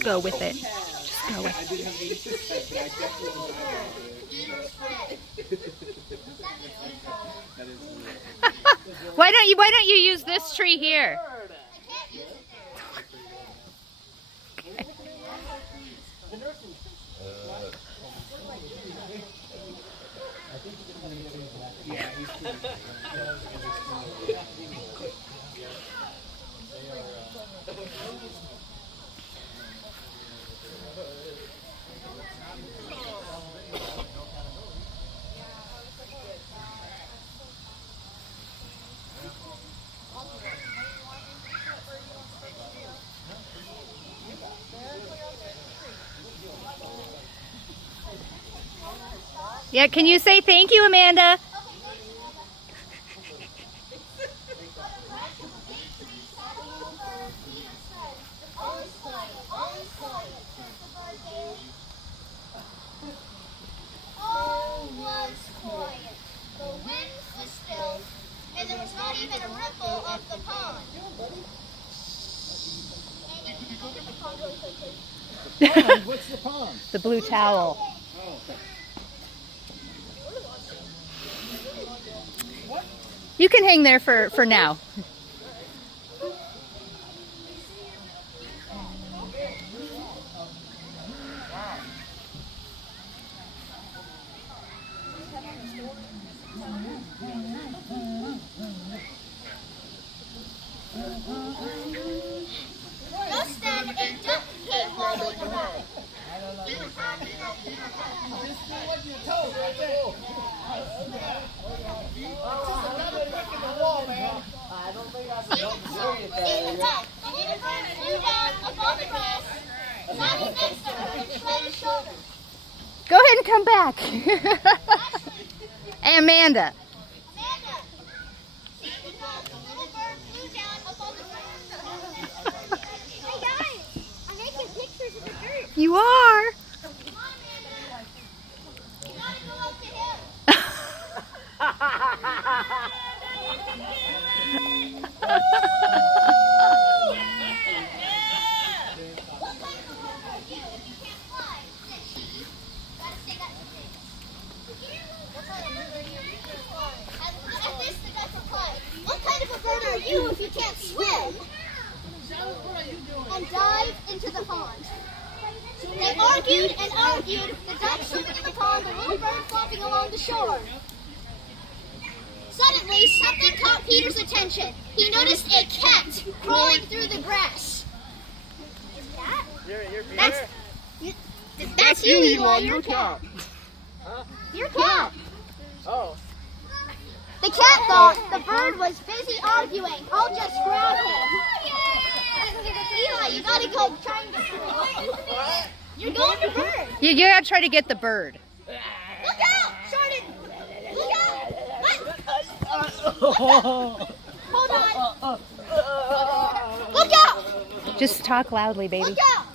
Just go with it. Just go with it. Why don't you use this tree here? Yeah, can you say thank you, Amanda? All was quiet. The wind was still, and there was not even a ripple of the pond. What's the pond? The blue towel. You can hang there for now. Just then, a duck came waddling around. What you told right there. See the duck. Peter flew down upon the grass, sat next to her, and shrugged his shoulders. Go ahead and come back. Hey, Amanda. Amanda, see the duck. A little bird flew down upon the grass. Hey guys, I'm making pictures of the bird. You are. Come on, Amanda. You gotta go up to him. What kind of a bird are you if you can't fly? Said she. Gotta say that to me. At this, the duck replied, "What kind of a bird are you if you can't swim?" And dived into the pond. They argued and argued, the duck swimming in the pond, the little bird flopping along the shore. Suddenly, something caught Peter's attention. He noticed a cat crawling through the grass. Is that? That's you, Eli. You're a cat. You're a cat. Oh. The cat thought the bird was busy arguing. I'll just grab him. Eli, you gotta go try and get the bird. You're going to bird. You gotta try to get the bird. Look out, Jordan. Look out. What? Hold on. Look out. Just talk loudly, baby. Look out.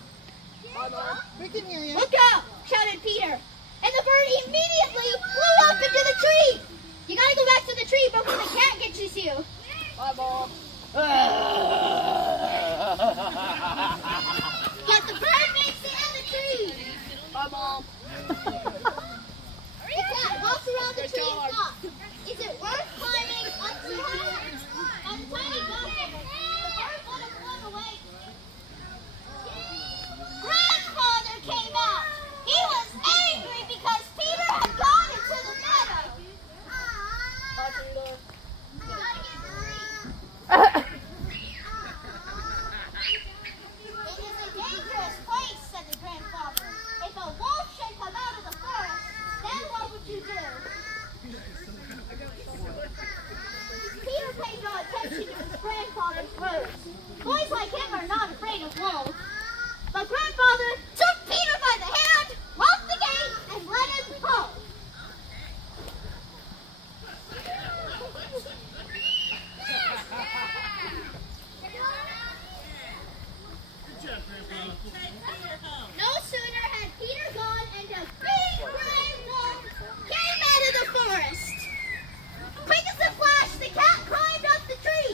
We can hear you. Look out, shouted Peter. And the bird immediately flew up into the tree. You gotta go back to the tree before the cat gets you. Bye, Mom. But the bird makes it in the tree. Bye, Mom. The cat walks around the tree and thought, is it worth climbing up so high? On the tiny bucket, the bird would have flown away. Grandfather came out. He was angry because Peter had gone into the meadow. You gotta get the tree. It is a dangerous place, said the grandfather. If a wolf should come out of the forest, then what would you do? Peter paid no attention to his grandfather's words. Boys like him are not afraid of wolves. But grandfather took Peter by the hand, locked the gate, and let him go. No sooner had Peter gone and a big red wolf came out of the forest. Quick as a flash, the cat climbed up the tree.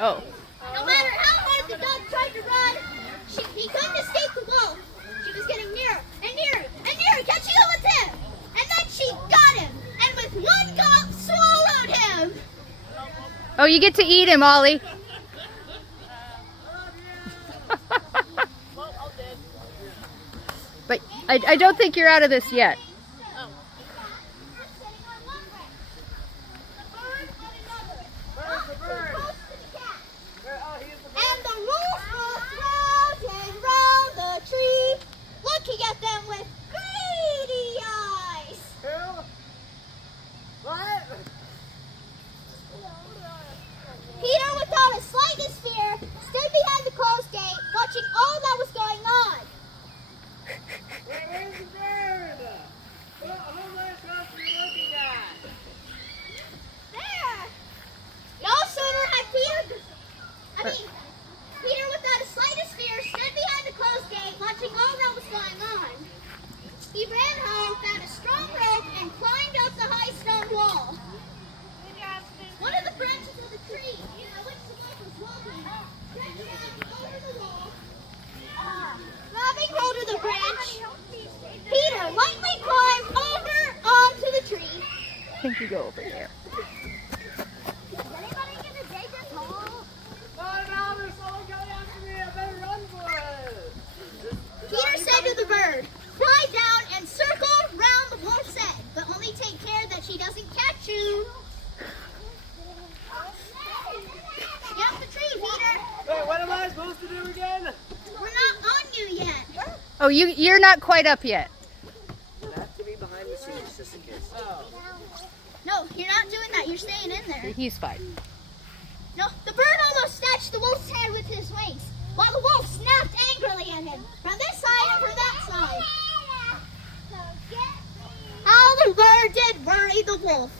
Oh. No matter how hard the dog tried to run, he couldn't escape the wolf. She was getting nearer and nearer and nearer, catching up with him. And then she got him, and with one gulp swallowed him. Oh, you get to eat him, Ollie. But I don't think you're out of this yet. And the wolf was round and round the tree, looking at them with greedy eyes. Who? What? Peter, without a slightest fear, stood behind the closed gate, watching all that was going on. Where's the bird? Who am I supposed to be looking at? There! No sooner had Peter, without a slightest fear, stood behind the closed gate, watching all that was going on. He ran home, found a strong rope, and climbed up the high stone wall. One of the branches of the tree on which the wolf was walking stretched out over the wall. Grabbing hold of the branch, Peter lightly climbed over onto the tree. I think you go over there. Is anybody going to dig this hole? Oh no, there's someone coming after me. I better run for it. Peter said to the bird, "Fly down and circle round the wolf's head, but only take care that she doesn't catch you." Get up the tree, Peter. Wait, what am I supposed to do again? We're not on you yet. Oh, you're not quite up yet. I have to be behind the scenes just in case. Oh. No, you're not doing that. You're staying in there. He's fine. No, the bird almost snatched the wolf's head with his wings, while the wolf snapped angrily at him from this side and from that side. How the bird did worry the wolf.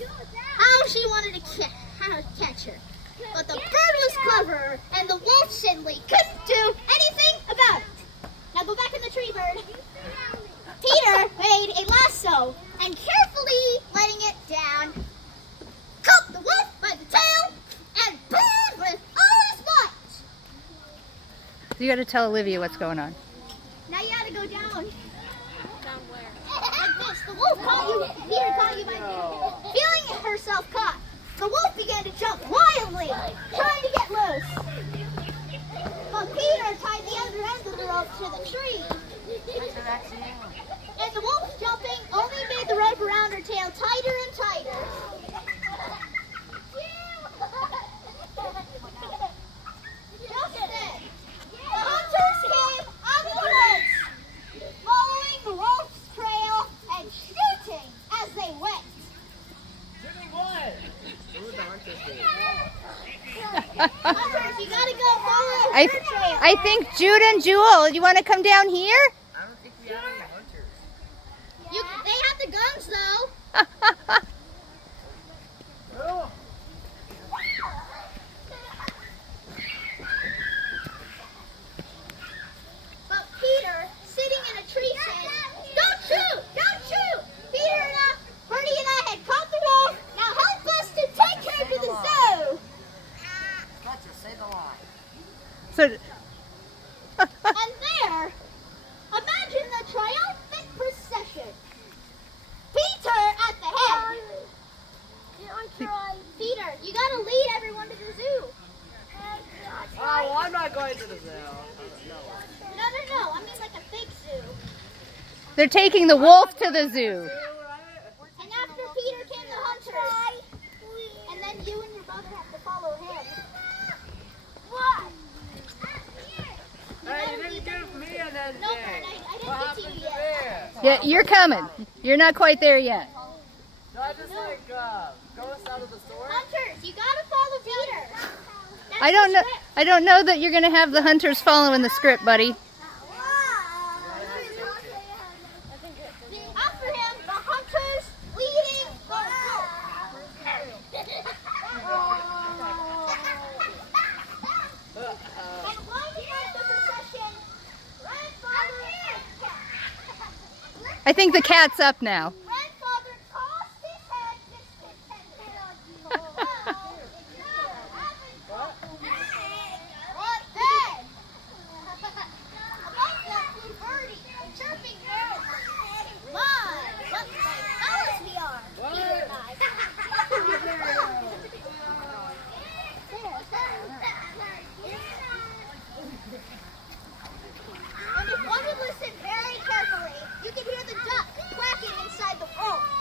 How she wanted to catch her. But the bird was cleverer, and the wolf simply couldn't do anything about it. Now go back in the tree, bird. Peter made a lasso, and carefully letting it down, caught the wolf by the tail, and pulled with all his might. You got to tell Olivia what's going on. Now you gotta go down. Down where? Like this. The wolf caught you. Peter caught you by feeling herself caught. The wolf began to jump wildly, trying to get loose. But Peter tied the other end of the rope to the tree. And the wolf jumping only made the rope around her tail tighter and tighter. Just then, the hunters came out of the woods, following the wolf's trail and shooting as they went. Shooting what? Who would the hunters be? Hunters, you gotta go follow her trail. I think Jude and Jewel, you want to come down here? I don't think we have any hunters. They have the guns though. Oh. But Peter, sitting in a tree, said, "Don't shoot! Don't shoot! Bertie and I had caught the wolf. Now help us to take her to the zoo." Gotcha, say the line. So, And there, imagine the triumphant procession. Peter at the head. Peter, you gotta lead everyone to the zoo. Oh, well, I'm not going to the zoo. No. I mean like a fake zoo. they're taking the wolf to the zoo. And after Peter came the hunters. And then you and your brother have to follow him. What? Hey, you didn't give me an ending. No, Bert, I What didn't get to happened you to yet. me? Yeah, you're coming. You're not quite there yet. Do I just like go us out of the store? Hunters, you gotta follow Peter. That's I don't the know. script. I don't know that you're going to have the hunters following the script, buddy. After him, the hunters leading the And winding up the procession, I think the cat's up now. Grandfather tossed his head discontentedly.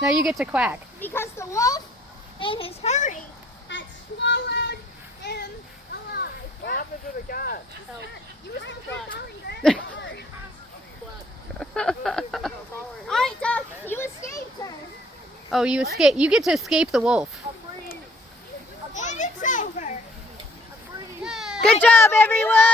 No, you get to quack. Because the wolf, in his hurry, had swallowed him alive. What happened to the guy? You were still Alright, Doug, you escaped her. Oh, you escape. You get to escape the wolf. And it's over. Good job, everyone.